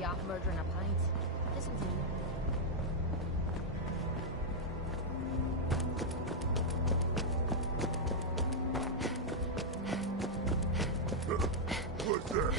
be off murdering a pint. Listen to me. What's that?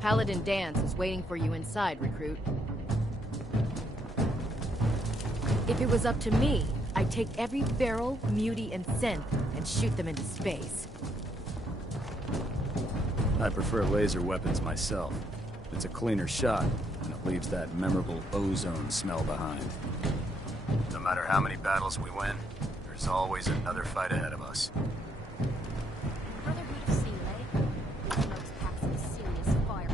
Paladin Danse is waiting for you inside, recruit. If it was up to me, I'd take every barrel, mutie, and synth and shoot them into space. I prefer laser weapons myself. It's a cleaner shot, and it leaves that memorable ozone smell behind. No matter how many battles we win, there's always another fight ahead of us. Brotherhood of Sea, eh? These smokes pack some serious fire.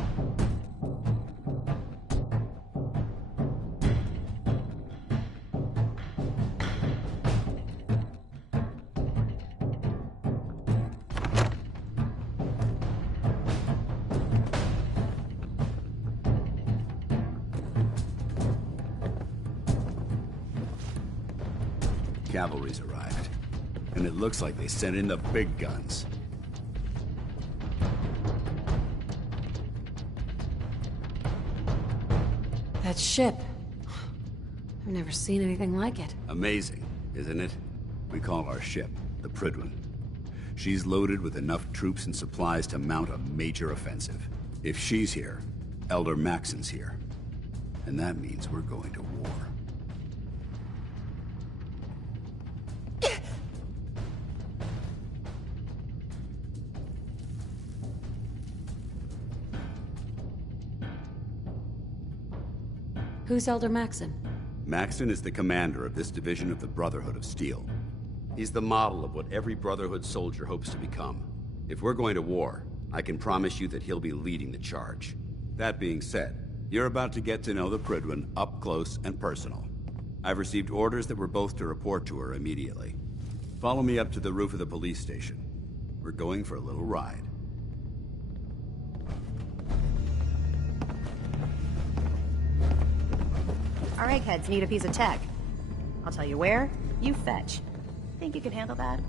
Cavalry's arrived, and it looks like they sent in the big guns. That ship. I've never seen anything like it. Amazing, isn't it? We call our ship the Prydwen. She's loaded with enough troops and supplies to mount a major offensive. If she's here, Elder Maxson's here. And that means we're going to war. Who's Elder Maxson? Maxson is the commander of this division of the Brotherhood of Steel. He's the model of what every Brotherhood soldier hopes to become. If we're going to war, I can promise you that he'll be leading the charge. That being said, you're about to get to know the Prydwen up close and personal. I've received orders that we're both to report to her immediately. Follow me up to the roof of the police station. We're going for a little ride. Our eggheads need a piece of tech. I'll tell you where, you fetch. Think you can handle that?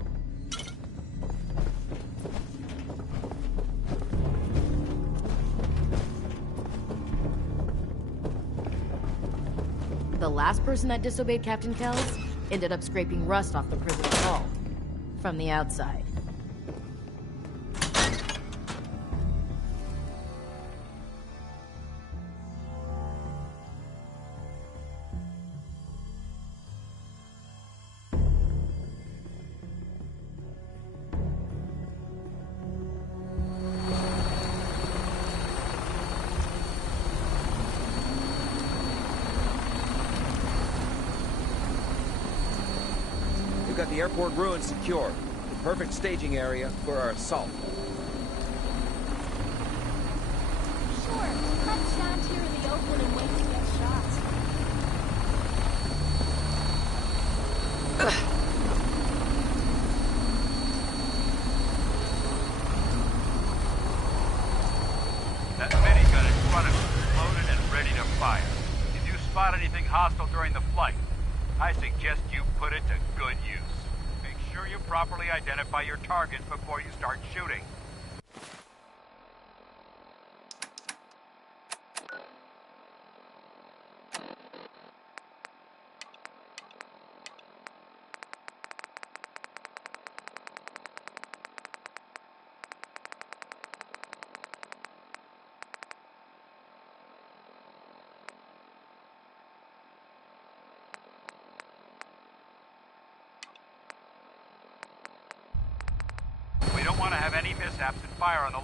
The last person that disobeyed Captain Kells ended up scraping rust off the prison wall. From the outside. we've got the airport ruins secured. The perfect staging area for our assault. Sure, let's stand here in the open and wait to get shot. That minigun in front of you is loaded and ready to fire. If you spot anything hostile during the flight, I suggest you put it to good use. Make sure you properly identify your target before you start shooting. We don't want to have any mishaps and fire on the...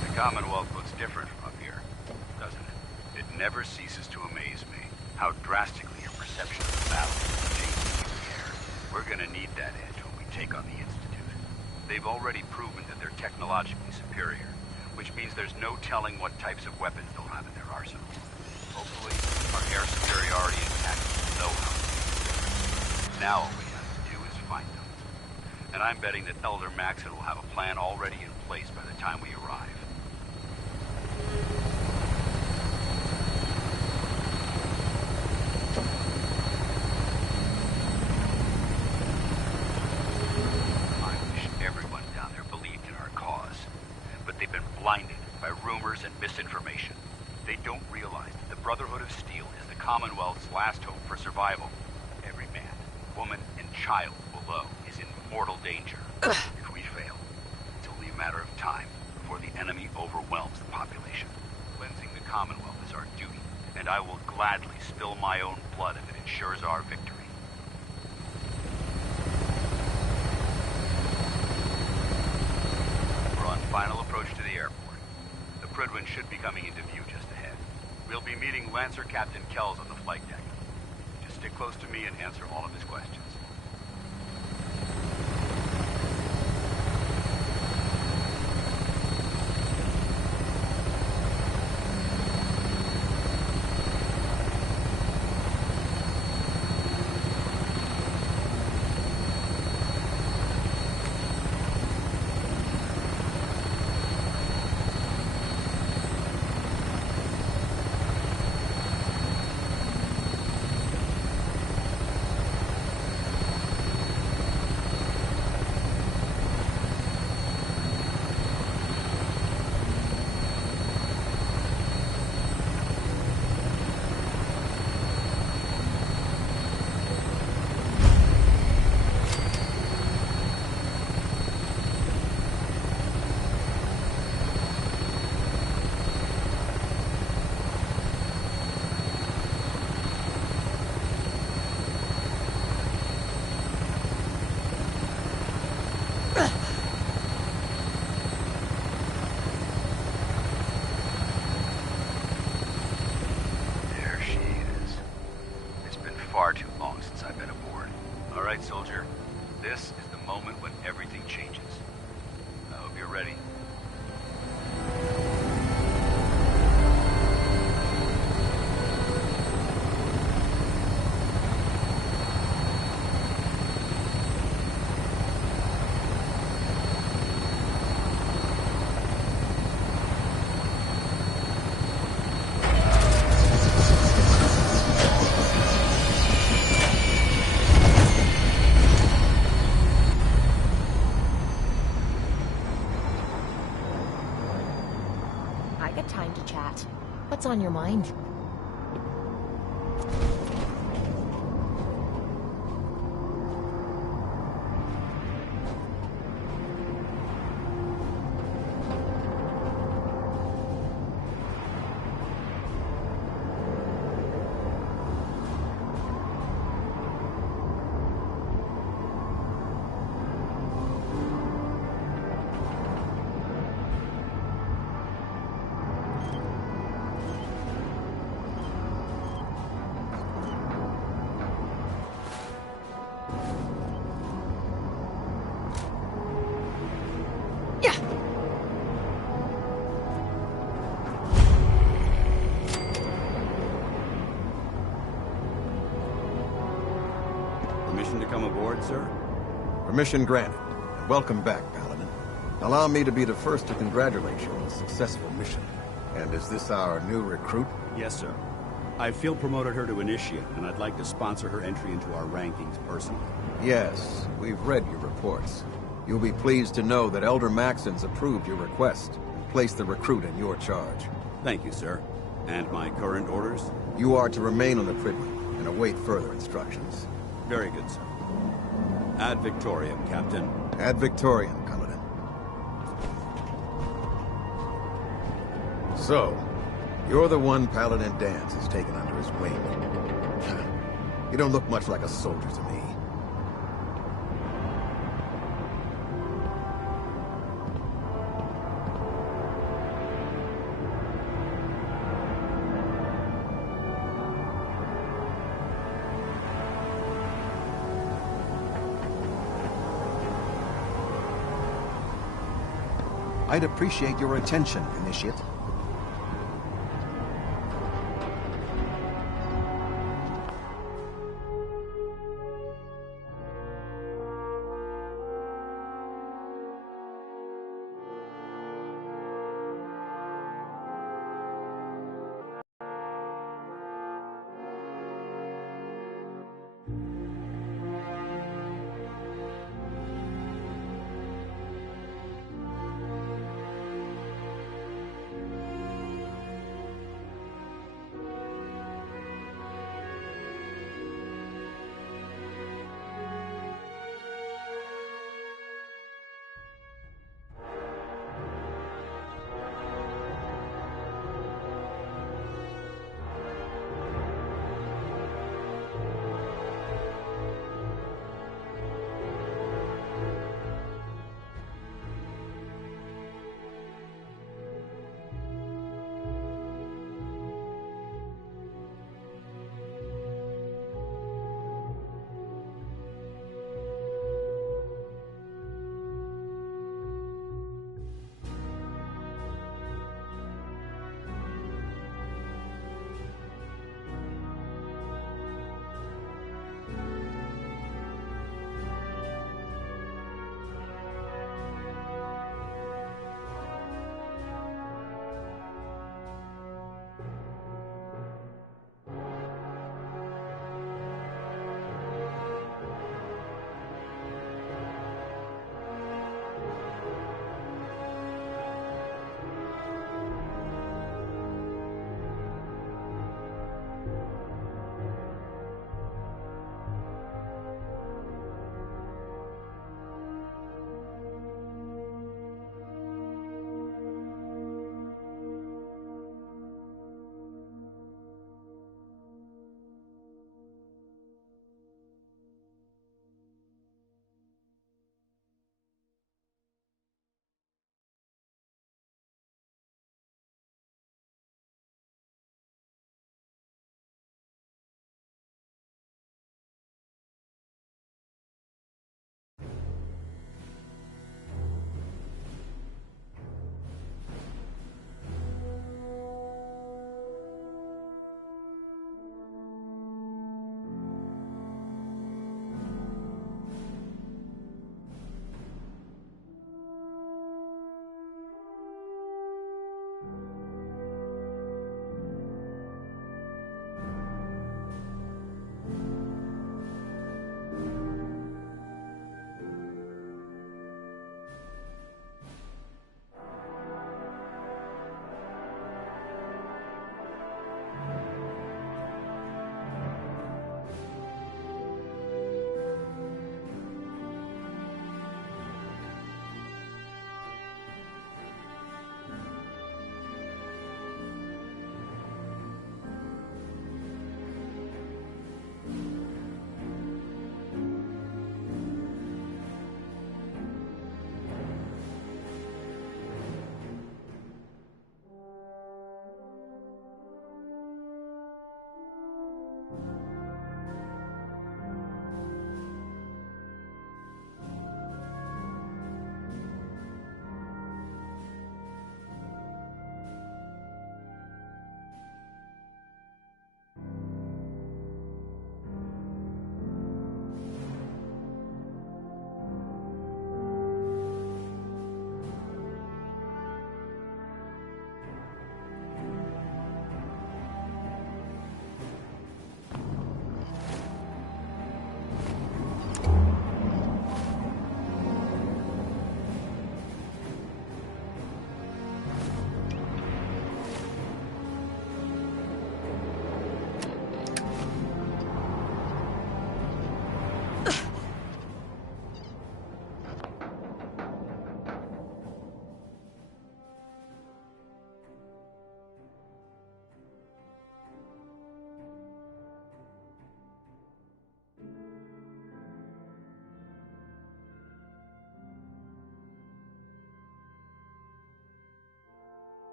The Commonwealth looks different from up here, doesn't it? It never ceases to amaze me how drastically your perception of the battle changes in the air. We're gonna need that edge when we take on the Institute. They've already proven that they're technologically superior, which means there's no telling what types of weapons they'll have in their arsenal. Hopefully, our air superiority and tactics will know how to use them. Now all we have to do is find them. And I'm betting that Elder Maxson will have a plan already in place by the time we arrive. I wish everyone down there believed in our cause. But they've been blinded by rumors and misinformation. They don't realize that the Brotherhood of Steel is the Commonwealth's last hope for survival. Every man, woman, and child below is in mortal danger. If we fail, it's only a matter of time before the enemy overwhelms the population. Cleansing the Commonwealth is our duty, and I will gladly spill my own blood if it ensures our victory. We're on final approach to the airport. The Prydwen should be coming into view just ahead. We'll be meeting Lancer Captain Kells on the flight deck. Just stick close to me and answer all of his questions. There she is. It's been far too long since I've been aboard. All right, soldier. This is the moment when everything changes. I hope you're ready. I got time to chat. What's on your mind? Permission to come aboard, sir? Permission granted. And welcome back, Paladin. Allow me to be the first to congratulate you on a successful mission. And is this our new recruit? Yes, sir. I field promoted her to Initiate, and I'd like to sponsor her entry into our rankings personally. Yes, we've read your reports. You'll be pleased to know that Elder Maxon's approved your request and placed the recruit in your charge. Thank you, sir. And my current orders? You are to remain on the Privy and await further instructions. Very good, sir. Ad Victoriam, Captain. Ad Victoriam, Paladin. So, you're the one Paladin Danse has taken under his wing. You don't look much like a soldier to me. I'd appreciate your attention, Initiate.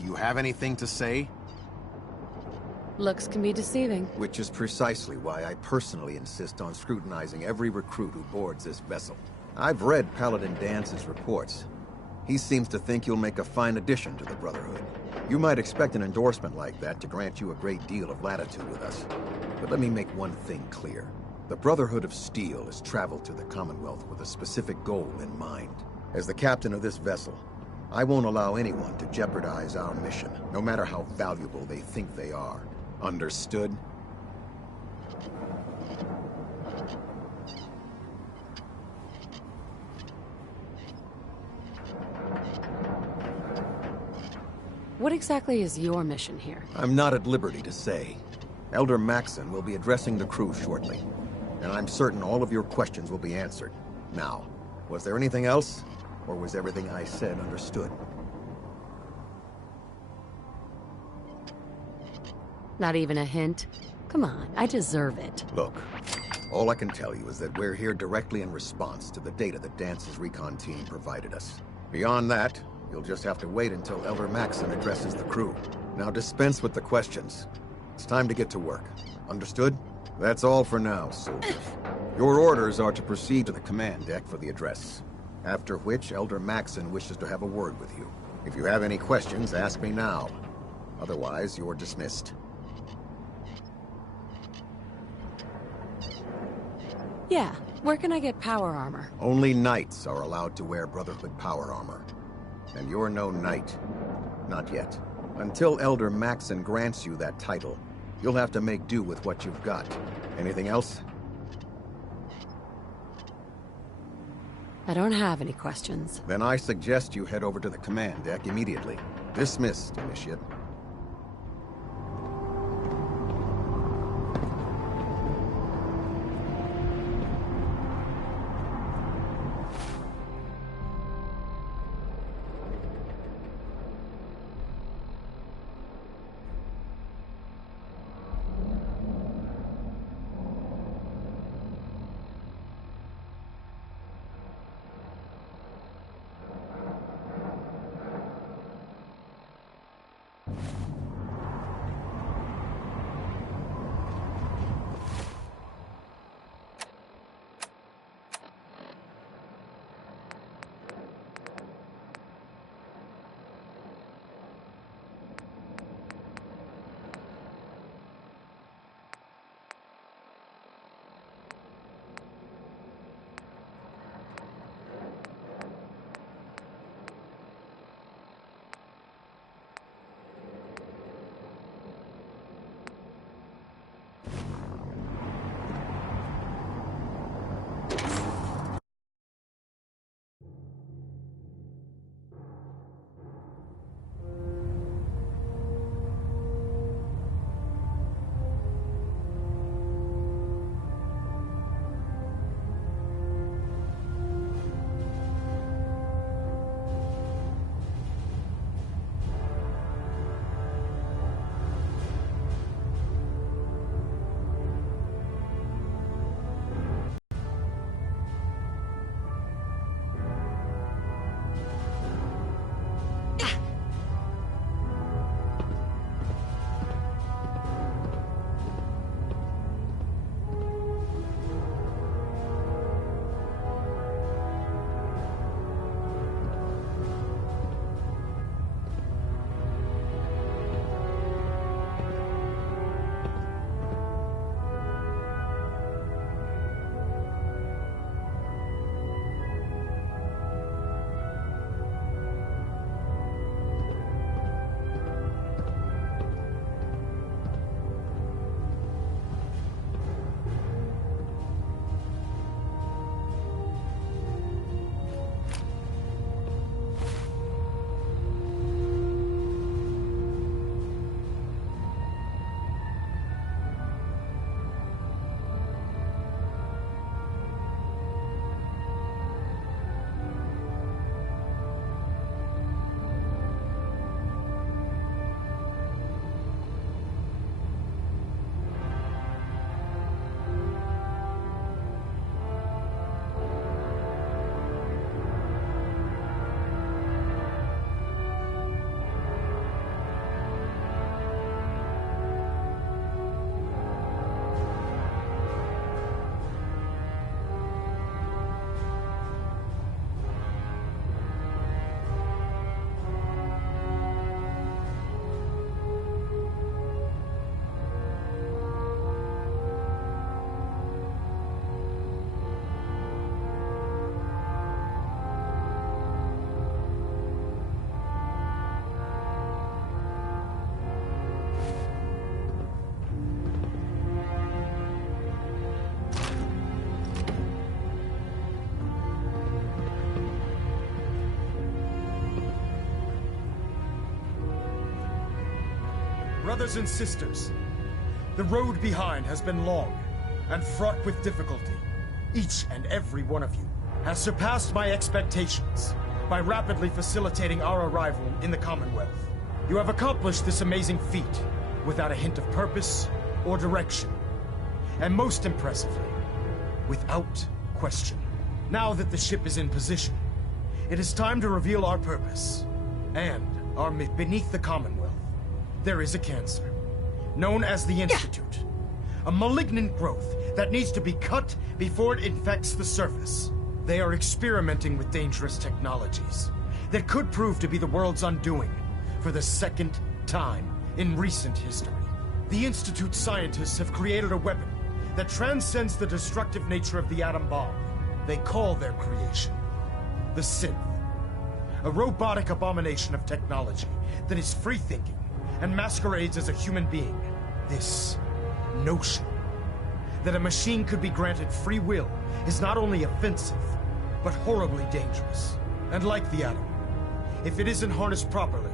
Do you have anything to say? Looks can be deceiving. Which is precisely why I personally insist on scrutinizing every recruit who boards this vessel. I've read Paladin Dance's reports. He seems to think you'll make a fine addition to the Brotherhood. You might expect an endorsement like that to grant you a great deal of latitude with us. But let me make one thing clear. The Brotherhood of Steel has traveled to the Commonwealth with a specific goal in mind. As the captain of this vessel, I won't allow anyone to jeopardize our mission, no matter how valuable they think they are. Understood? What exactly is your mission here? I'm not at liberty to say. Elder Maxson will be addressing the crew shortly, and I'm certain all of your questions will be answered. Now, was there anything else, or was everything I said understood? Not even a hint? Come on, I deserve it. Look, all I can tell you is that we're here directly in response to the data that Dance's recon team provided us. Beyond that, you'll just have to wait until Elder Maxson addresses the crew. Now dispense with the questions. It's time to get to work. Understood? That's all for now, soldier. Your orders are to proceed to the command deck for the address. After which, Elder Maxson wishes to have a word with you. If you have any questions, ask me now. Otherwise, you're dismissed. Yeah, where can I get power armor? Only knights are allowed to wear Brotherhood power armor. And you're no knight. Not yet. Until Elder Maxson grants you that title, you'll have to make do with what you've got. Anything else? I don't have any questions. Then I suggest you head over to the command deck immediately. Dismissed, Initiate. Brothers and sisters, the road behind has been long and fraught with difficulty. Each and every one of you has surpassed my expectations by rapidly facilitating our arrival in the Commonwealth. You have accomplished this amazing feat without a hint of purpose or direction. And most impressively, without question. Now that the ship is in position, it is time to reveal our purpose and our beneath the Commonwealth. There is a cancer, known as the Institute. A malignant growth that needs to be cut before it infects the surface. They are experimenting with dangerous technologies that could prove to be the world's undoing for the second time in recent history. The Institute scientists have created a weapon that transcends the destructive nature of the atom bomb. They call their creation the Synth. A robotic abomination of technology that is free-thinking and masquerades as a human being. This notion that a machine could be granted free will is not only offensive, but horribly dangerous. And like the atom, if it isn't harnessed properly,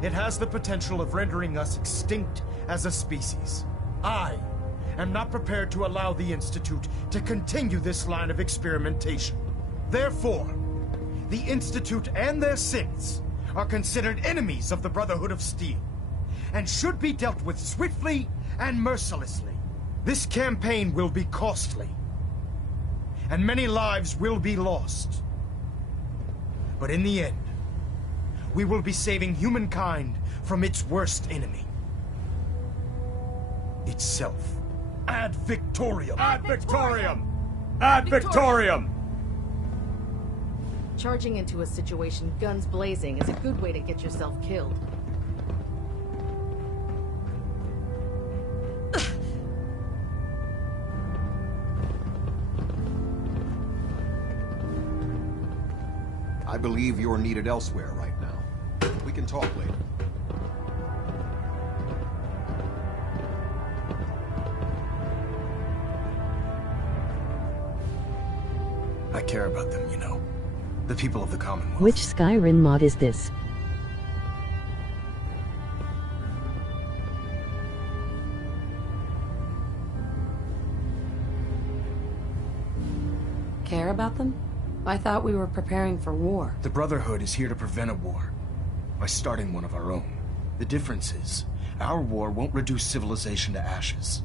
it has the potential of rendering us extinct as a species. I am not prepared to allow the Institute to continue this line of experimentation. Therefore, the Institute and their synths are considered enemies of the Brotherhood of Steel, and should be dealt with swiftly and mercilessly. This campaign will be costly, and many lives will be lost. But in the end, we will be saving humankind from its worst enemy. Itself. Ad Victoriam! Ad Victoriam! Ad Victoriam! Charging into a situation guns blazing is a good way to get yourself killed. I believe you're needed elsewhere right now. We can talk later. I care about them, you know. The people of the Commonwealth. Which Skyrim mod is this? Care about them? I thought we were preparing for war. The Brotherhood is here to prevent a war by starting one of our own. The difference is, our war won't reduce civilization to ashes.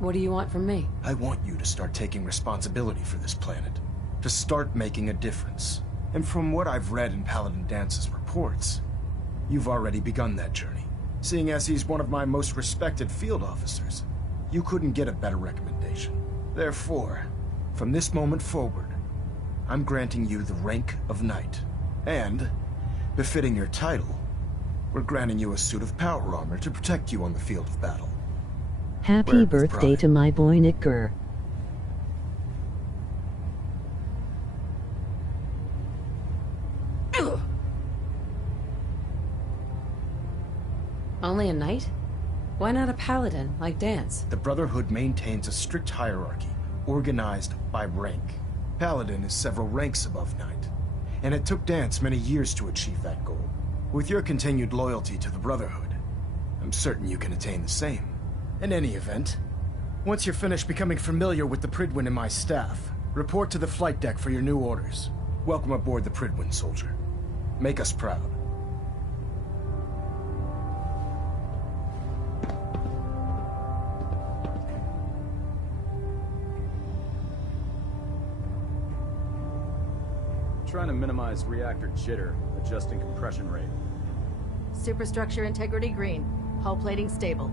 What do you want from me? I want you to start taking responsibility for this planet. To start making a difference. And from what I've read in Paladin Dance's reports, you've already begun that journey. Seeing as he's one of my most respected field officers, you couldn't get a better recommendation. Therefore, from this moment forward, I'm granting you the rank of Knight. And, befitting your title, we're granting you a suit of power armor to protect you on the field of battle. Happy birthday to my boy Nick Gurr. Only a knight? Why not a paladin, like Dance? The Brotherhood maintains a strict hierarchy, organized by rank. Paladin is several ranks above Knight, and it took Dance many years to achieve that goal. With your continued loyalty to the Brotherhood, I'm certain you can attain the same. In any event, once you're finished becoming familiar with the Prydwen and my staff, report to the flight deck for your new orders. Welcome aboard the Prydwen, soldier. Make us proud. Trying to minimize reactor jitter, adjusting compression rate. Superstructure integrity green. Hull plating stable.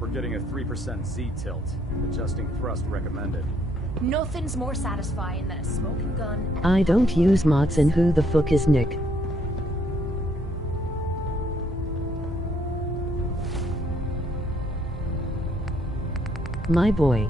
We're getting a 3% Z tilt. Adjusting thrust recommended. Nothing's more satisfying than a smoking gun. I don't use mods, and who the fuck is Nick? My boy.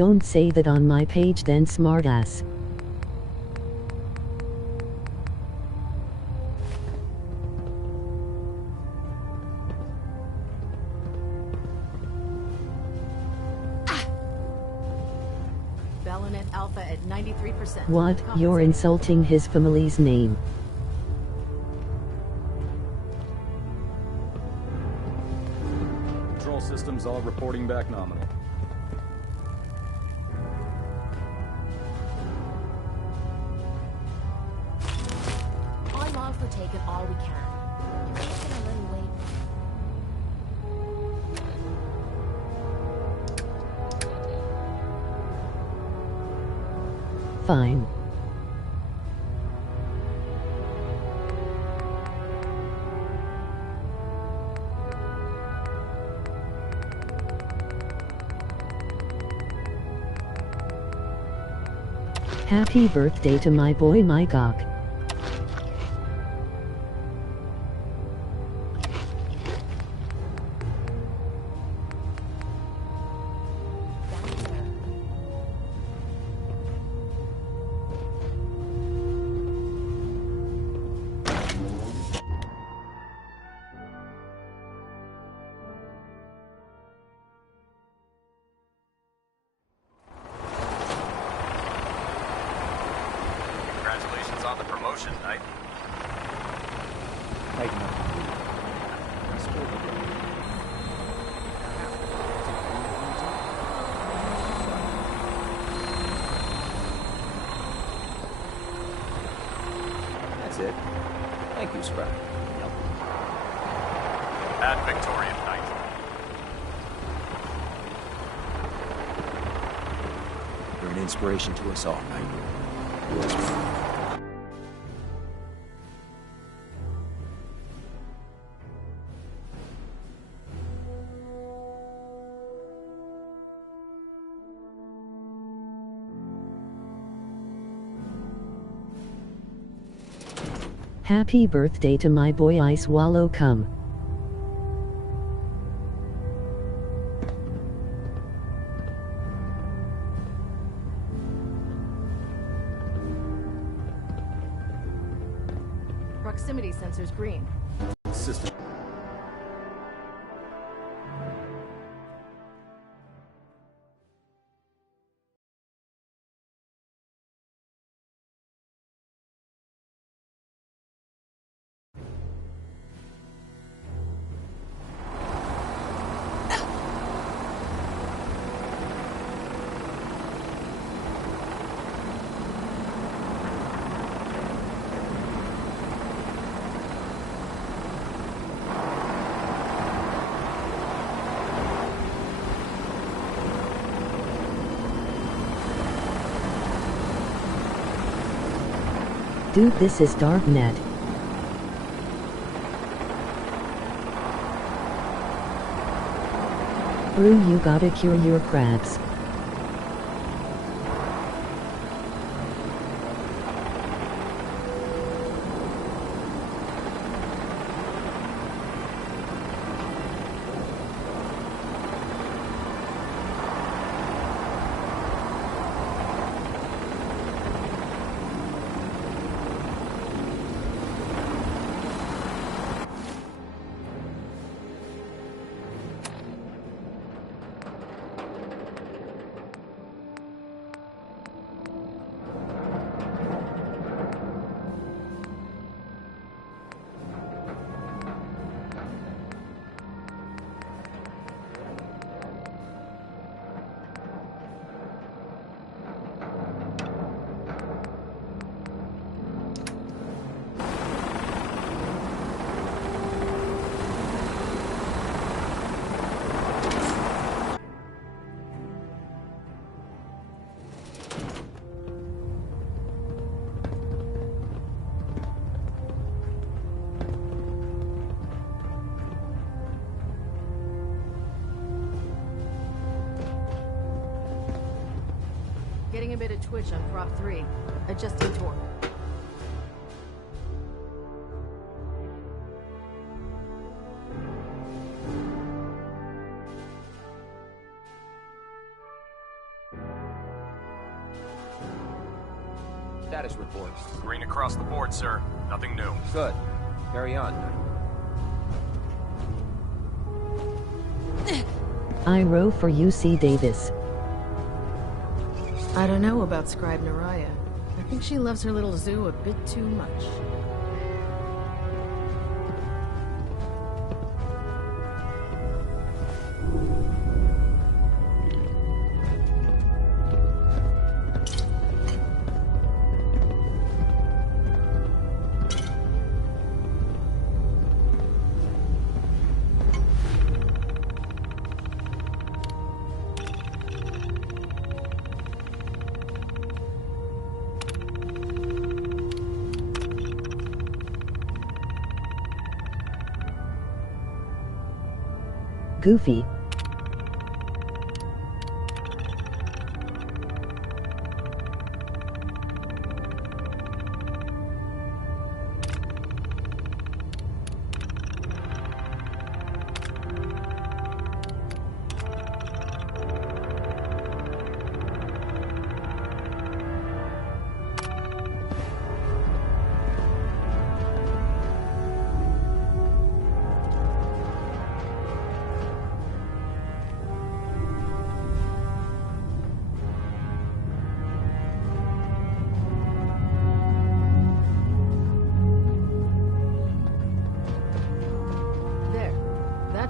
Don't say that on my page then, smartass. Balonet Alpha at 93%. What? You're insulting his family's name. Control systems all reporting back nominal. I'm on for taking all we can. You're just gonna let him wait. Fine. Happy birthday to my boy Mygok. Congratulations on the promotion, Knight. That's it. Thank you, Sprout. Ad Victorian, Knight. You're an inspiration to us all, Knight. Happy birthday to my boy Ice Wallow Cum. Proximity sensors green. System. Dude, this is Darknet. Brew, you gotta cure your crabs. Getting a bit of twitch on Prop 3. Adjusting torque. Status report. Green across the board, sir. Nothing new. Good. Carry on. I row for UC Davis. I don't know about Scribe Naraya. I think she loves her little zoo a bit too much. Goofy.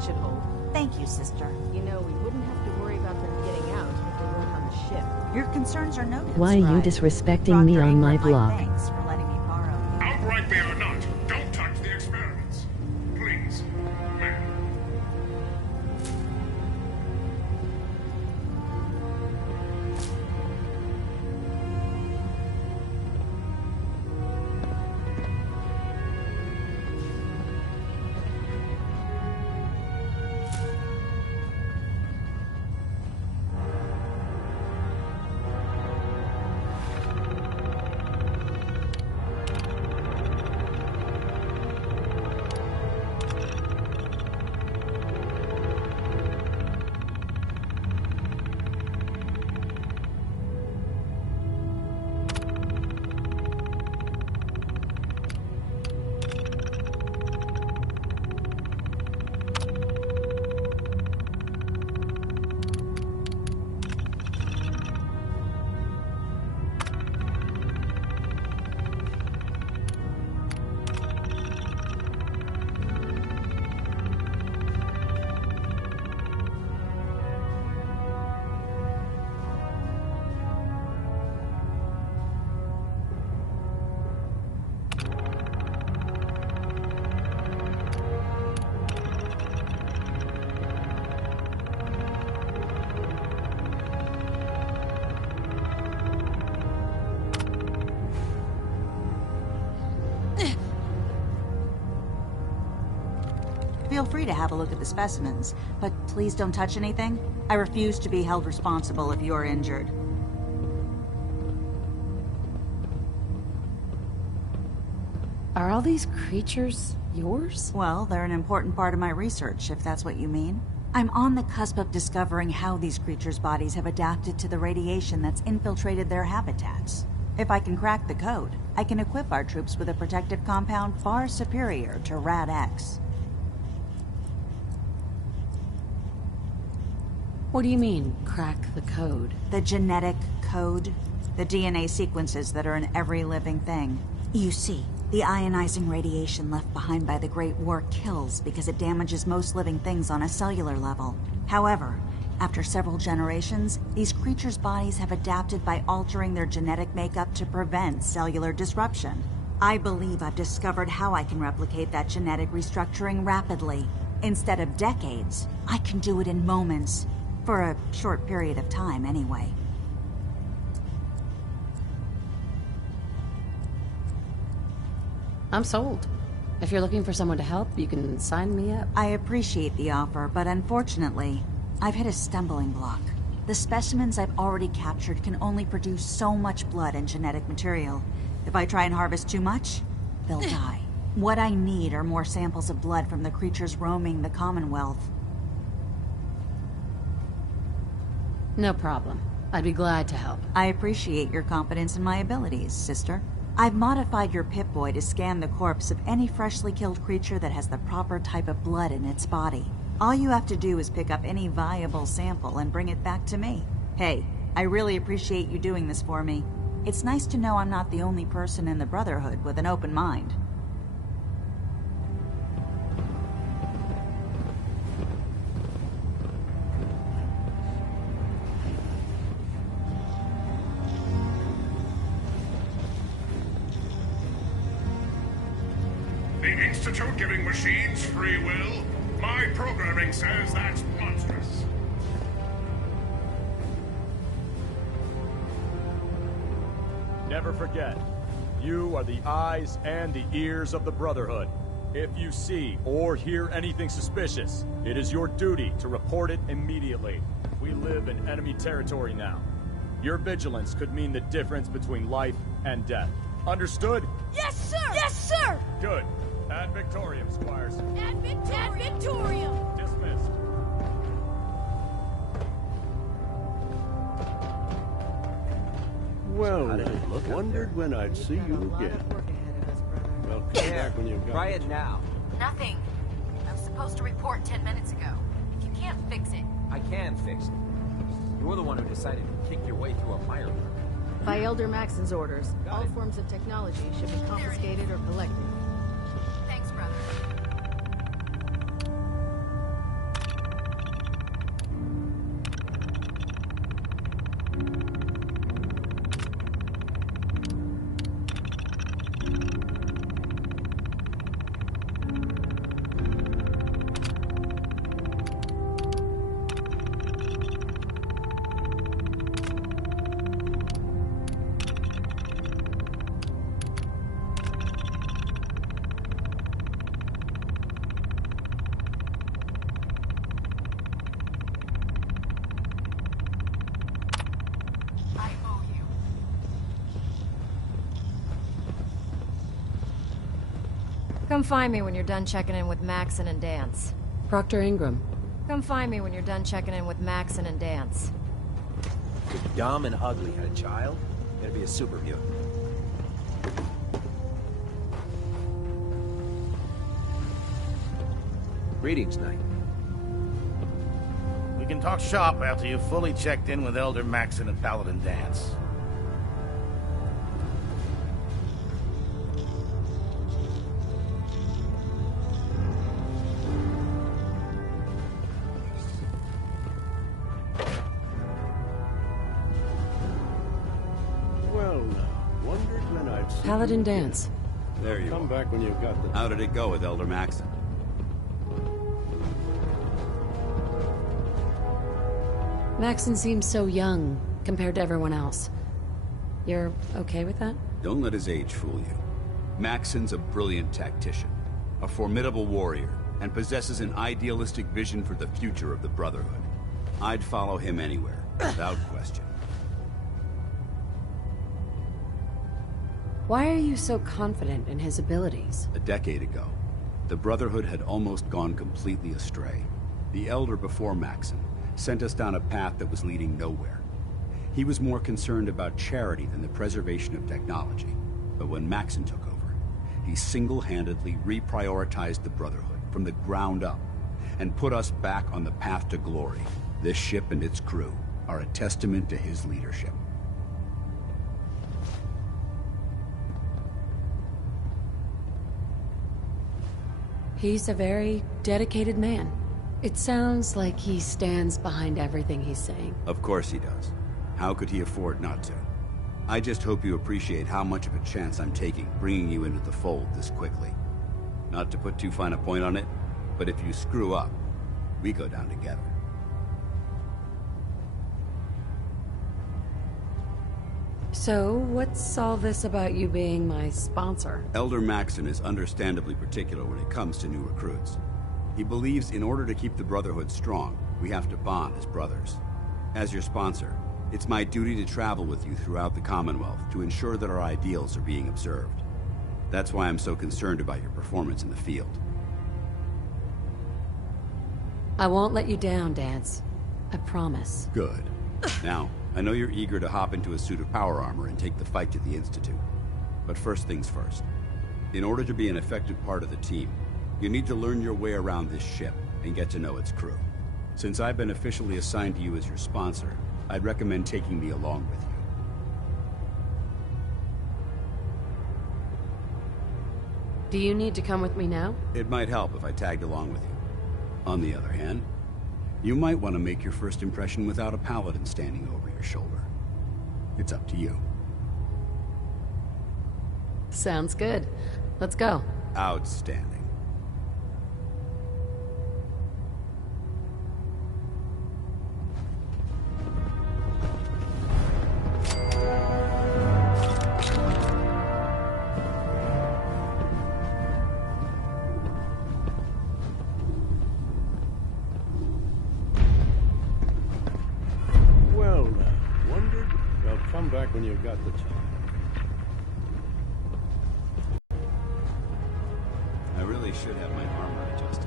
Should hold. Thank you, sister. You know, we wouldn't have to worry about them getting out if they weren't on the ship. Your concerns are noted. Why are you disrespecting me on my blog? Thanks for letting me borrow. Outright me or not, don't touch the experiments. Please, ma'am. Feel free to have a look at the specimens, but please don't touch anything. I refuse to be held responsible if you're injured. Are all these creatures yours? Well, they're an important part of my research, if that's what you mean. I'm on the cusp of discovering how these creatures' bodies have adapted to the radiation that's infiltrated their habitats. If I can crack the code, I can equip our troops with a protective compound far superior to Rad-X. What do you mean, crack the code? The genetic code. The DNA sequences that are in every living thing. You see, the ionizing radiation left behind by the Great War kills because it damages most living things on a cellular level. However, after several generations, these creatures' bodies have adapted by altering their genetic makeup to prevent cellular disruption. I believe I've discovered how I can replicate that genetic restructuring rapidly. Instead of decades, I can do it in moments. For a short period of time, anyway. I'm sold. If you're looking for someone to help, you can sign me up. I appreciate the offer, but unfortunately, I've hit a stumbling block. The specimens I've already captured can only produce so much blood and genetic material. If I try and harvest too much, they'll die. What I need are more samples of blood from the creatures roaming the Commonwealth. No problem. I'd be glad to help. I appreciate your confidence in my abilities, sister. I've modified your Pip-Boy to scan the corpse of any freshly killed creature that has the proper type of blood in its body. All you have to do is pick up any viable sample and bring it back to me. Hey, I really appreciate you doing this for me. It's nice to know I'm not the only person in the Brotherhood with an open mind. The Institute giving machines free will? My programming says that's monstrous. Never forget, you are the eyes and the ears of the Brotherhood. If you see or hear anything suspicious, it is your duty to report it immediately. We live in enemy territory now. Your vigilance could mean the difference between life and death. Understood? Yes, sir! Yes, sir! Good. Ad Victorium, Squires. Ad Victorium! Dismissed. Well, I wondered when I'd see you again. Well, come back when you've got Try it now. Nothing. I was supposed to report 10 minutes ago. If you can't fix it... I can fix it. You're the one who decided to kick your way through a mire work. By Elder Maxon's orders, all forms of technology should be confiscated or collected. Thanks, brother. Come find me when you're done checking in with Maxon and Dance. Proctor Ingram. Come find me when you're done checking in with Maxon and Dance. If Dom and Ugly had a child, it'd be a super mutant. Greetings, Knight. We can talk shop after you've fully checked in with Elder Maxon and Paladin Dance. Paladin Dance. There you Come are. back when you've got the... How did it go with Elder Maxon? Maxon seems so young compared to everyone else. You're okay with that? Don't let his age fool you. Maxon's a brilliant tactician, a formidable warrior, and possesses an idealistic vision for the future of the Brotherhood. I'd follow him anywhere, without question. Why are you so confident in his abilities? A decade ago, the Brotherhood had almost gone completely astray. The Elder before Maxon sent us down a path that was leading nowhere. He was more concerned about charity than the preservation of technology. But when Maxon took over, he single-handedly reprioritized the Brotherhood from the ground up and put us back on the path to glory. This ship and its crew are a testament to his leadership. He's a very dedicated man. It sounds like he stands behind everything he's saying. Of course he does. How could he afford not to? I just hope you appreciate how much of a chance I'm taking bringing you into the fold this quickly. Not to put too fine a point on it, but if you screw up, we go down together. So, what's all this about you being my sponsor? Elder Maxon is understandably particular when it comes to new recruits. He believes in order to keep the Brotherhood strong, we have to bond as brothers. As your sponsor, it's my duty to travel with you throughout the Commonwealth to ensure that our ideals are being observed. That's why I'm so concerned about your performance in the field. I won't let you down, Dance. I promise. Good. Now, I know you're eager to hop into a suit of power armor and take the fight to the Institute. But first things first. In order to be an effective part of the team, you need to learn your way around this ship and get to know its crew. Since I've been officially assigned to you as your sponsor, I'd recommend taking me along with you. Do you need to come with me now? It might help if I tagged along with you. On the other hand, you might want to make your first impression without a paladin standing over your shoulder. It's up to you. Sounds good. Let's go. Outstanding. Well, wondered. Well, come back when you've got the time. I really should have my armor adjusted.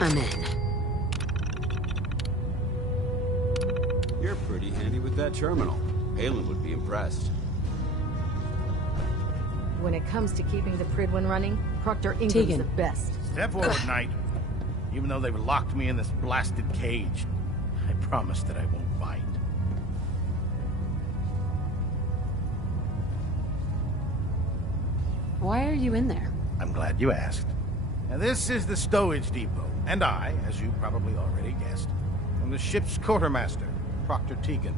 I'm in. You're pretty handy with that terminal. Halen would be impressed. When it comes to keeping the Prydwen running, Proctor Ingram's Tegan. the best. Step forward, Knight. Even though they've locked me in this blasted cage, I promise that I won't bite. Why are you in there? I'm glad you asked. Now, this is the stowage depot, and I, as you probably already guessed, am the ship's quartermaster, Proctor Tegan.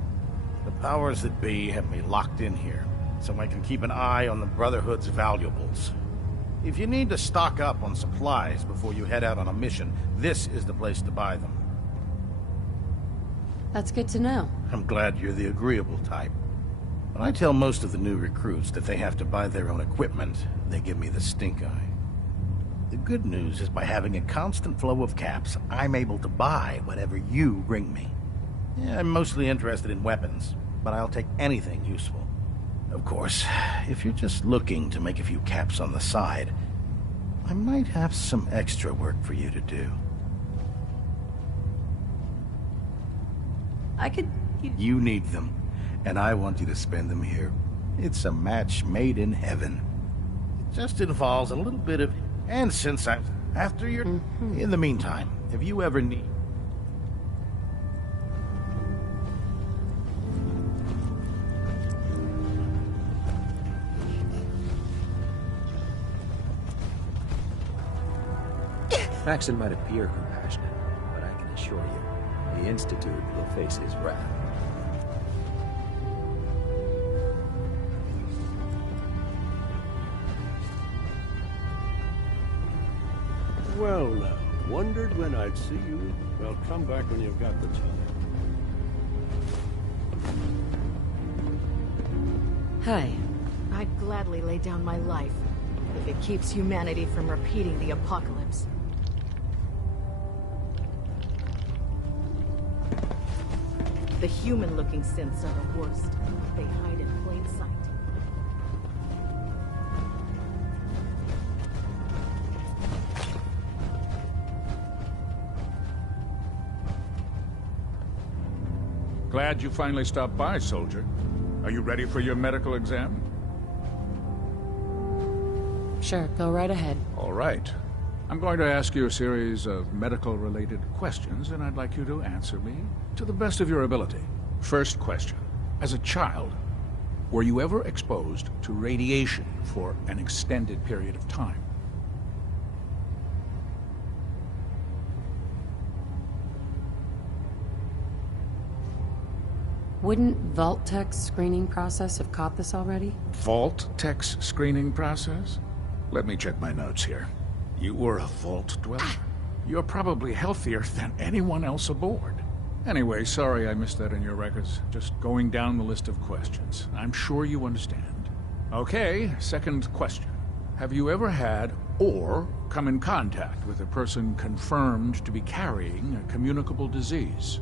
The powers that be have me locked in here, so I can keep an eye on the Brotherhood's valuables. If you need to stock up on supplies before you head out on a mission, this is the place to buy them. That's good to know. I'm glad you're the agreeable type. When I tell most of the new recruits that they have to buy their own equipment, they give me the stink eye. The good news is by having a constant flow of caps, I'm able to buy whatever you bring me. Yeah, I'm mostly interested in weapons, but I'll take anything useful. Of course, if you're just looking to make a few caps on the side, I might have some extra work for you to do. I could... You need them, and I want you to spend them here. It's a match made in heaven. It just involves a little bit of... And since I'm after your... In the meantime, if you ever need... Maxson might appear compassionate, but I can assure you, the Institute will face his wrath. Well now, wondered when I'd see you. Well, come back when you've got the time. Hi. I'd gladly lay down my life if it keeps humanity from repeating the apocalypse. The human-looking synths are the worst. They hide in plain sight. Glad you finally stopped by, soldier. Are you ready for your medical exam? Sure, go right ahead. All right. I'm going to ask you a series of medical-related questions, and I'd like you to answer me to the best of your ability. First question. As a child, were you ever exposed to radiation for an extended period of time? Wouldn't Vault-Tech's screening process have caught this already? Vault-Tech's screening process? Let me check my notes here. You were a Vault dweller. You're probably healthier than anyone else aboard. Anyway, sorry I missed that in your records. Just going down the list of questions. I'm sure you understand. Okay, second question. Have you ever had or come in contact with a person confirmed to be carrying a communicable disease?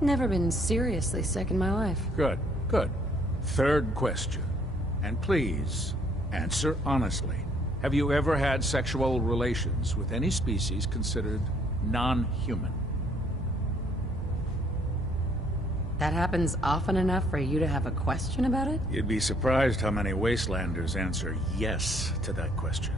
Never been seriously sick in my life. Good, good. Third question. And please, answer honestly. Have you ever had sexual relations with any species considered non-human? That happens often enough for you to have a question about it? You'd be surprised how many Wastelanders answer yes to that question.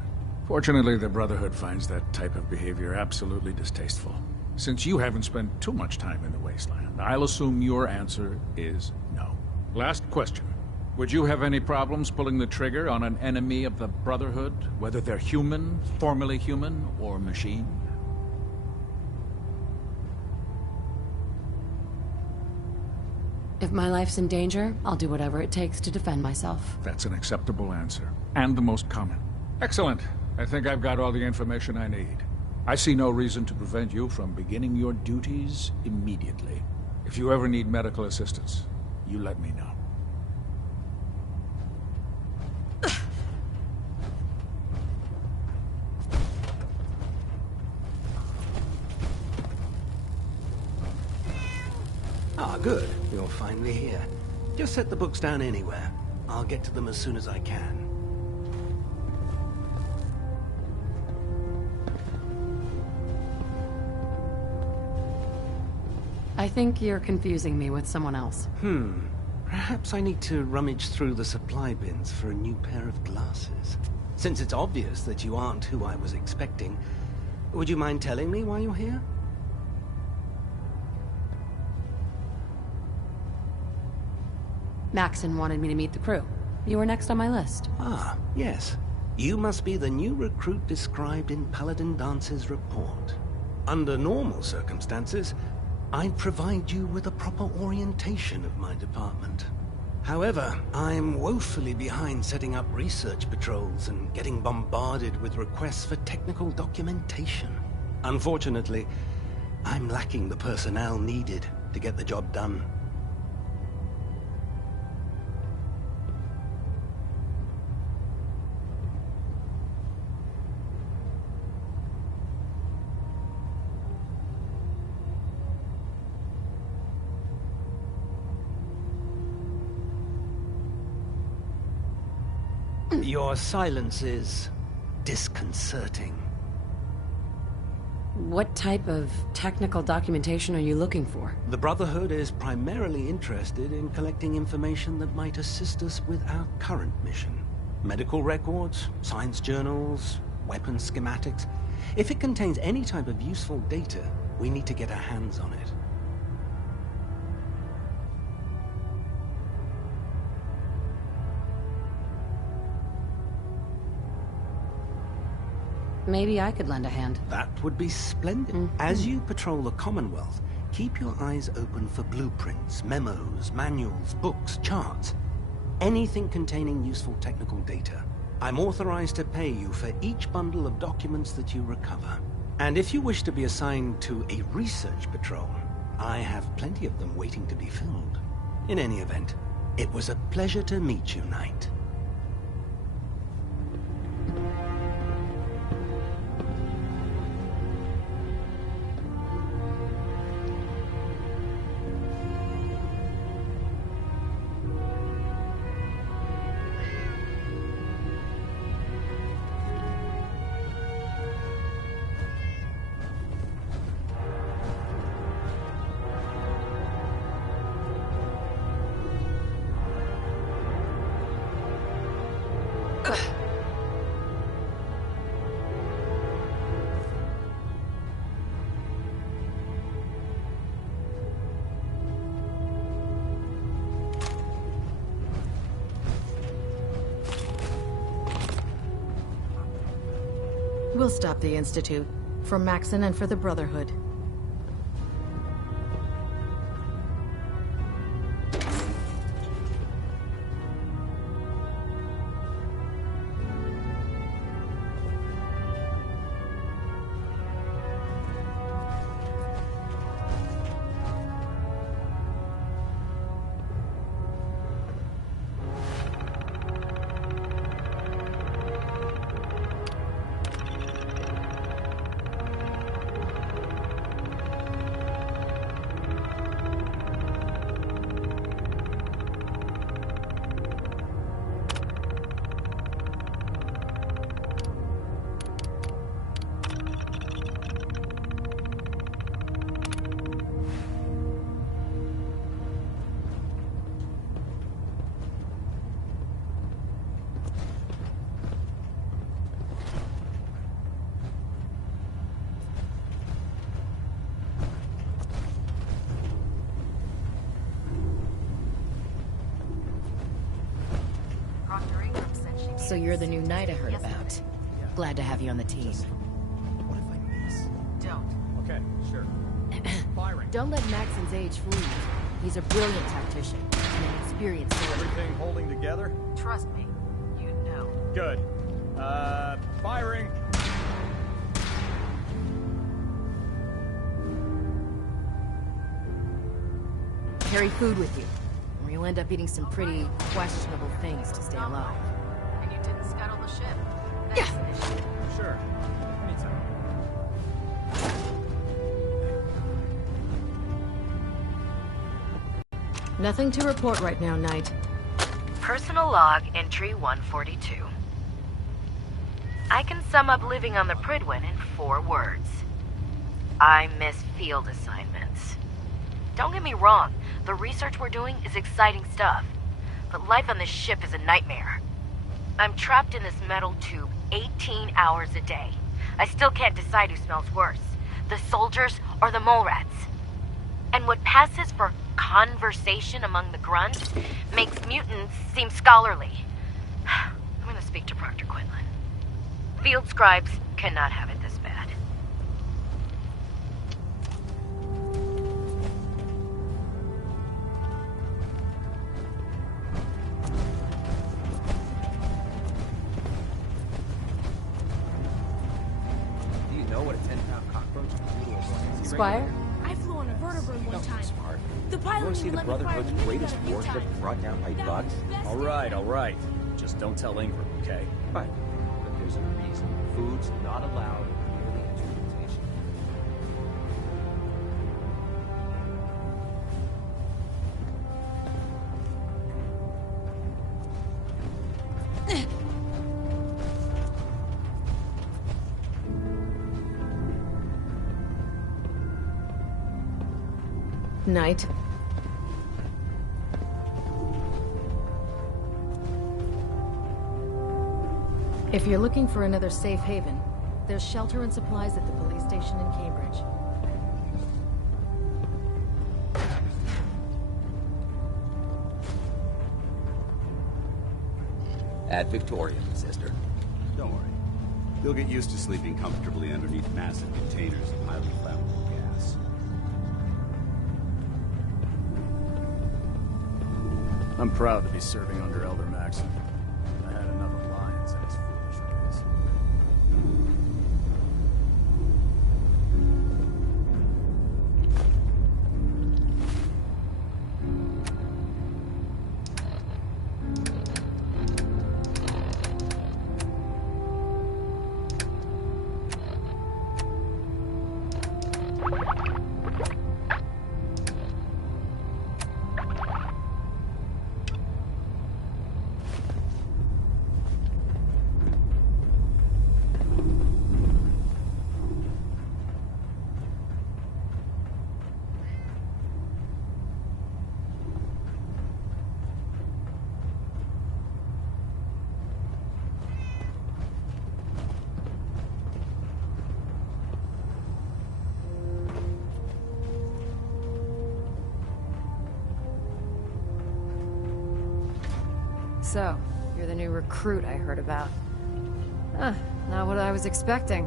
Fortunately, the Brotherhood finds that type of behavior absolutely distasteful. Since you haven't spent too much time in the Wasteland, I'll assume your answer is no. Last question. Would you have any problems pulling the trigger on an enemy of the Brotherhood, whether they're human, formerly human, or machine? If my life's in danger, I'll do whatever it takes to defend myself. That's an acceptable answer, and the most common. Excellent. I think I've got all the information I need. I see no reason to prevent you from beginning your duties immediately. If you ever need medical assistance, you let me know. Ah, good. You're finally here. Just set the books down anywhere. I'll get to them as soon as I can. I think you're confusing me with someone else. Perhaps I need to rummage through the supply bins for a new pair of glasses. Since it's obvious that you aren't who I was expecting, would you mind telling me why you're here? Maxon wanted me to meet the crew. You were next on my list. Ah, yes. You must be the new recruit described in Paladin Dance's report. Under normal circumstances, I'd provide you with a proper orientation of my department. However, I'm woefully behind setting up research patrols and getting bombarded with requests for technical documentation. Unfortunately, I'm lacking the personnel needed to get the job done. Your silence is disconcerting. What type of technical documentation are you looking for? The Brotherhood is primarily interested in collecting information that might assist us with our current mission. Medical records, science journals, weapon schematics. If it contains any type of useful data, we need to get our hands on it. Maybe I could lend a hand. That would be splendid. As you patrol the Commonwealth, keep your eyes open for blueprints, memos, manuals, books, charts. Anything containing useful technical data. I'm authorized to pay you for each bundle of documents that you recover. And if you wish to be assigned to a research patrol, I have plenty of them waiting to be filled. In any event, it was a pleasure to meet you, Knight. We'll stop the Institute. For Maxon and for the Brotherhood. So you're the new knight I heard about. Glad to have you on the team. What if I miss? Don't. Okay, sure. Firing. Don't let Maxon's age fool you. He's a brilliant tactician and an experienced soldier. Everything holding together? Trust me. You know. Good. Firing. Carry food with you, or you'll end up eating some pretty questionable things to stay alive. And you didn't scuttle the ship. That's an issue. Sure. Anytime. Nothing to report right now, Knight. Personal log entry 142. I can sum up living on the Prydwen in 4 words. I miss field assignments. Don't get me wrong, the research we're doing is exciting stuff. But life on this ship is a nightmare. I'm trapped in this metal tube 18 hours a day. I still can't decide who smells worse, the soldiers or the mole rats. And what passes for conversation among the grunts makes mutants seem scholarly. I'm gonna speak to Proctor Quinlan. Field scribes cannot have it this bad. Do you know what a 10-pound cockroach can do to a buoyancy Squire? regulator? I flew on a vertebrate one time. Smart. The You pilot want to see even the let me fire Brotherhood's the minigun greatest a few warship times. brought down by bugs? All right. Just don't tell Ingram, okay? Fine. But there's a reason. Food's not allowed near the instrumentation. Night. If you're looking for another safe haven, there's shelter and supplies at the police station in Cambridge. At Victoria, sister. Don't worry. You'll get used to sleeping comfortably underneath massive containers of highly flammable gas. I'm proud to be serving under Elder Maxon. I had enough of Lyons and his foolish ways. So, you're the new recruit I heard about. Huh, not what I was expecting.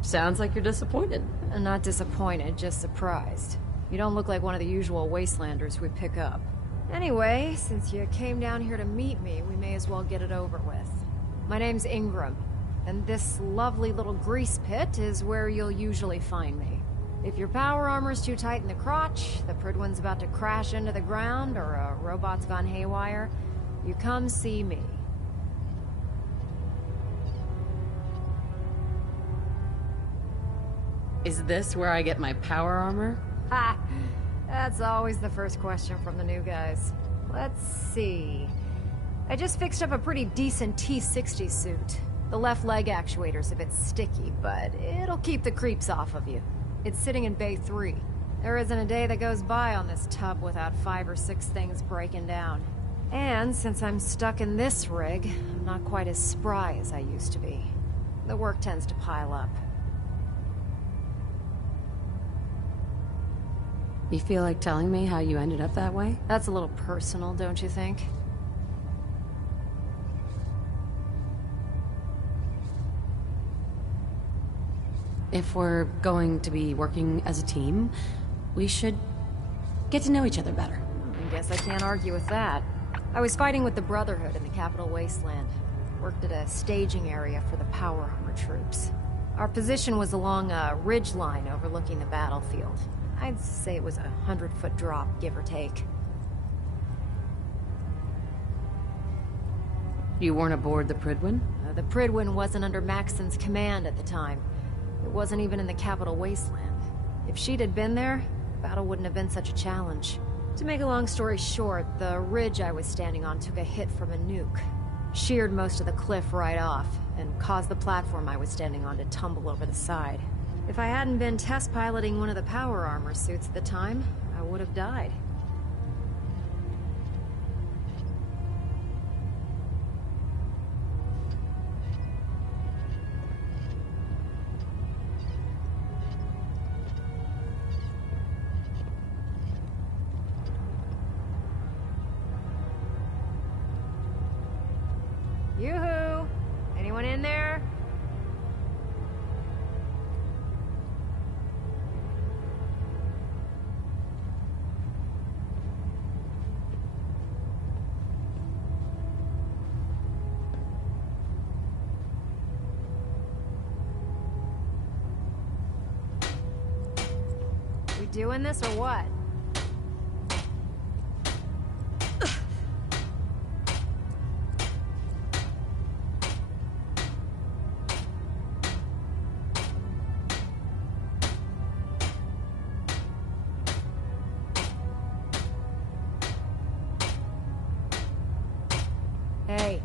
Sounds like you're disappointed. Not disappointed, just surprised. You don't look like one of the usual wastelanders we pick up. Anyway, since you came down here to meet me, we may as well get it over with. My name's Ingram, and this lovely little grease pit is where you'll usually find me. If your power armor's too tight in the crotch, the Prydwen's about to crash into the ground, or a robot's gone haywire, you come see me. Is this where I get my power armor? Ha! That's always the first question from the new guys. Let's see. I just fixed up a pretty decent T-60 suit. The left leg actuator's a bit sticky, but it'll keep the creeps off of you. It's sitting in Bay 3. There isn't a day that goes by on this tub without 5 or 6 things breaking down. And since I'm stuck in this rig, I'm not quite as spry as I used to be. The work tends to pile up. You feel like telling me how you ended up that way? That's a little personal, don't you think? If we're going to be working as a team, we should get to know each other better. I guess I can't argue with that. I was fighting with the Brotherhood in the Capital Wasteland. Worked at a staging area for the power armor troops. Our position was along a ridge line overlooking the battlefield. I'd say it was a 100-foot drop, give or take. You weren't aboard the Prydwen? The Prydwen wasn't under Maxon's command at the time. It wasn't even in the Capital Wasteland. If she'd had been there, battle wouldn't have been such a challenge. To make a long story short, the ridge I was standing on took a hit from a nuke. Sheared most of the cliff right off, and caused the platform I was standing on to tumble over the side. If I hadn't been test piloting one of the power armor suits at the time, I would have died. Yoo-hoo! Anyone in there? We doing this or what? Hey,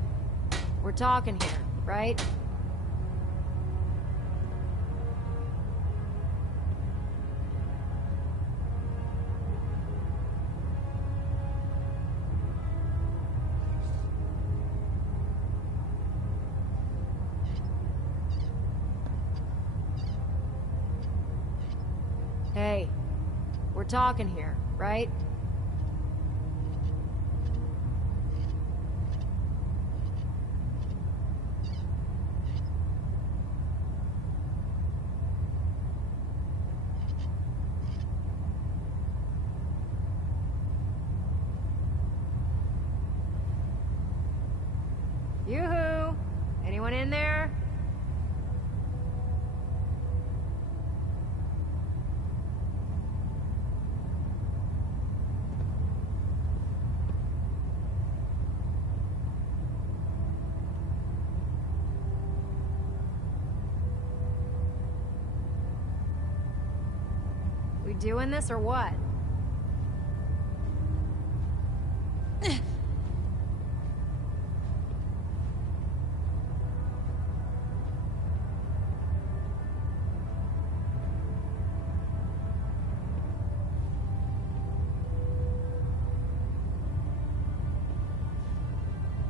we're talking here, right? Hey, we're talking here, right? Yoo-hoo! Anyone in there? We doing this or what?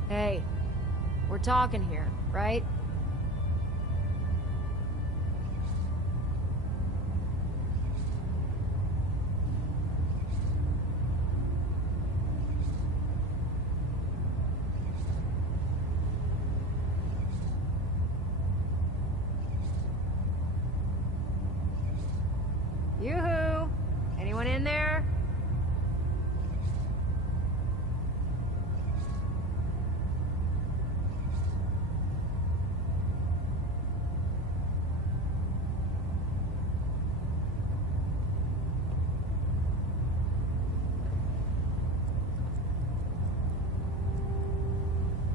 Hey, we're talking here, right? Yoo-hoo! Anyone in there?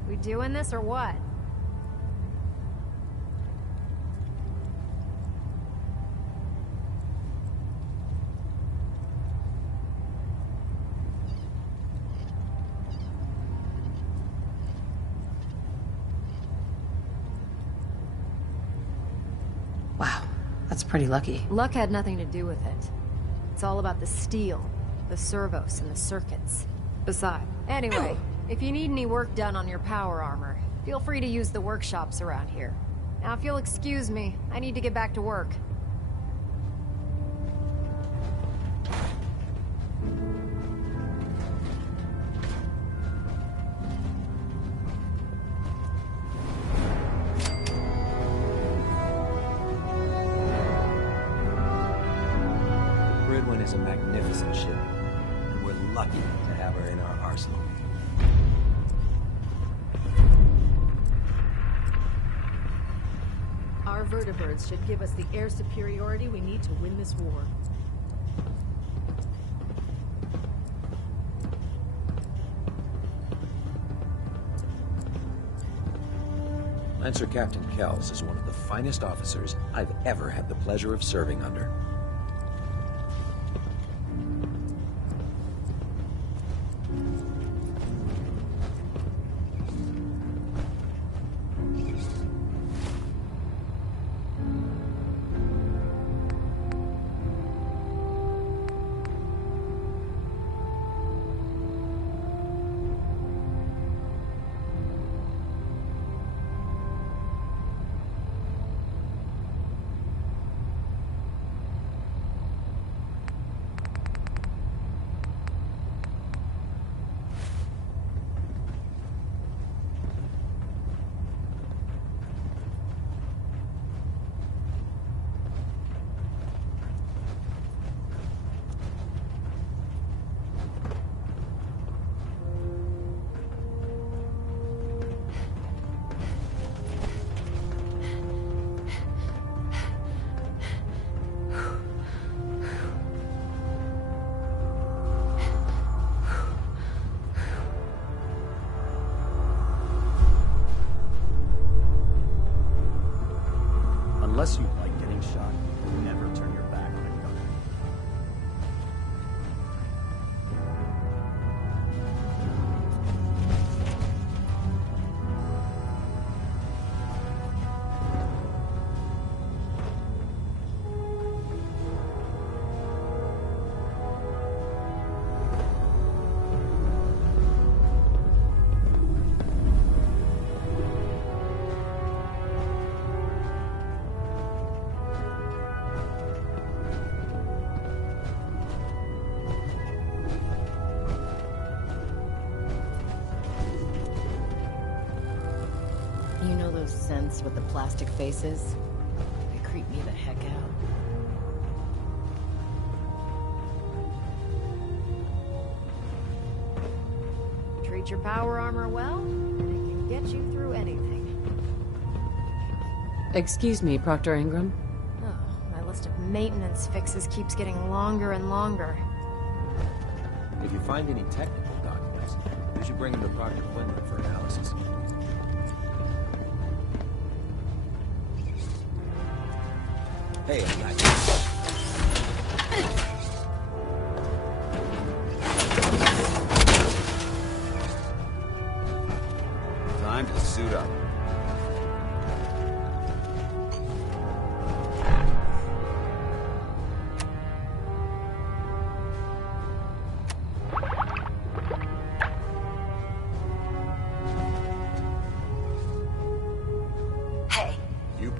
We doing this or what? Wow, that's pretty lucky. Luck had nothing to do with it. It's all about the steel, the servos, and the circuits. Besides, anyway, if you need any work done on your power armor, feel free to use the workshops around here. Now, if you'll excuse me, I need to get back to work. The Gridwin is a magnificent ship, and we're lucky to have her in our arsenal. Our vertibirds should give us the air superiority we need to win this war. Lancer Captain Kells is one of the finest officers I've ever had the pleasure of serving under. ones with the plastic faces. They creep me the heck out. Treat your power armor well, and it can get you through anything. Excuse me, Proctor Ingram. Oh, my list of maintenance fixes keeps getting longer and longer. If you find any technical documents, you should bring them to Proctor Quinlan for analysis. Hey, I got you. Time to suit up. Hey. You...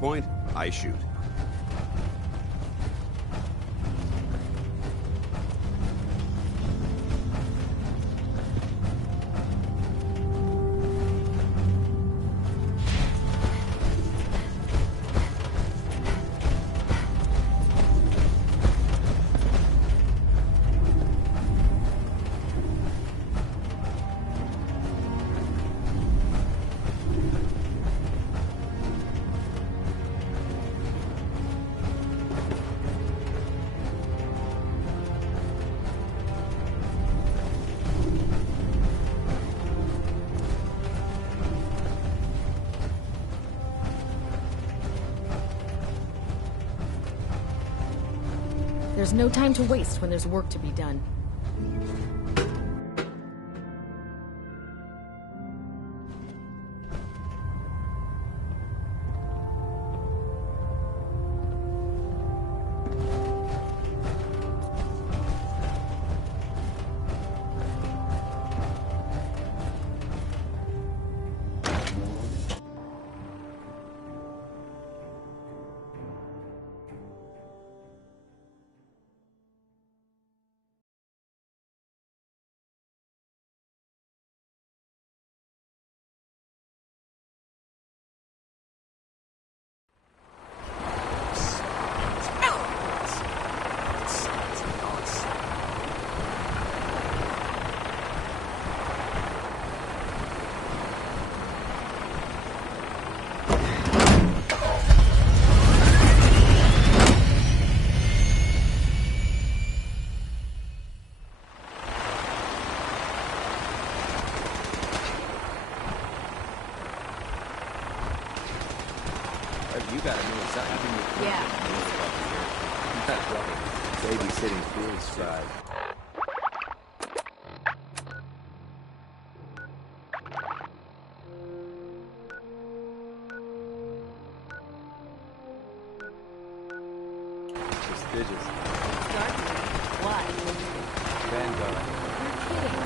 Point, I shoot. There's no time to waste when there's work to be done. You got a new assignment. Yeah. Babysitting field side. Prestigious. Why? Vanguard. You're kidding.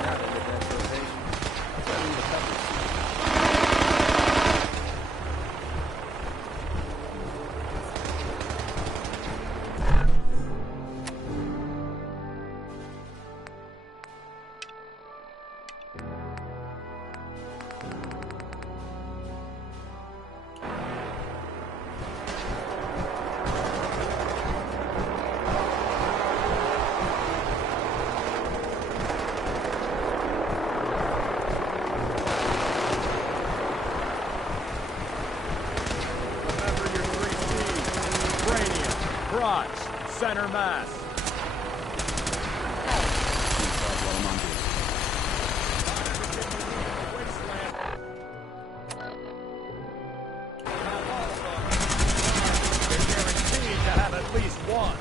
Now they get that rotation. That's why we need a couple. Center mass. They're guaranteed to have at least one.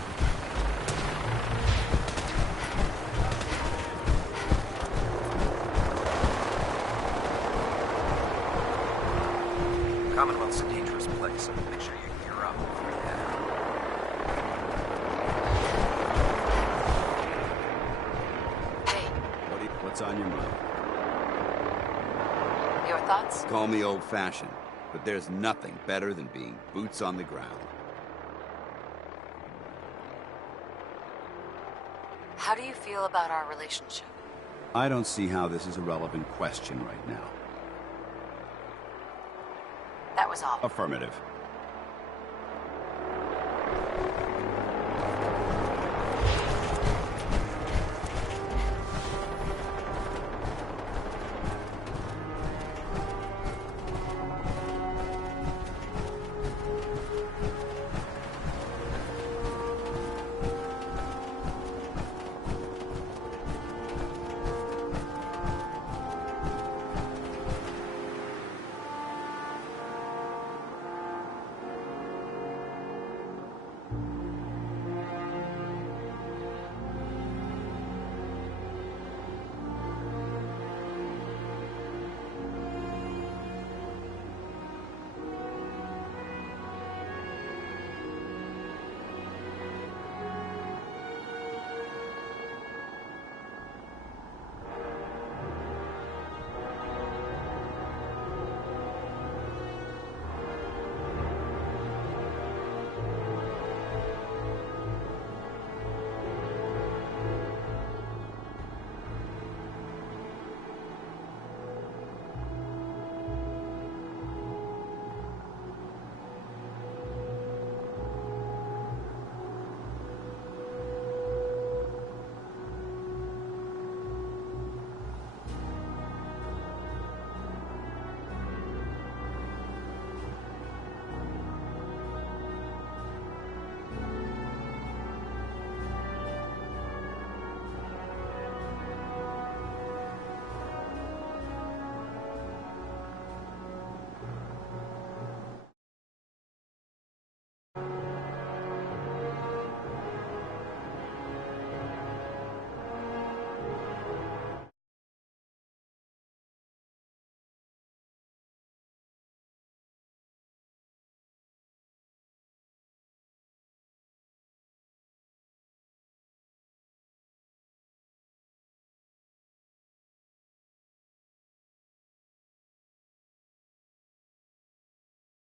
Commonwealth's a dangerous place, so make sure you gear up before you head out. What's on your mind? Your thoughts? Call me old-fashioned, but there's nothing better than being boots on the ground. How do you feel about our relationship? I don't see how this is a relevant question right now. That was all. Affirmative.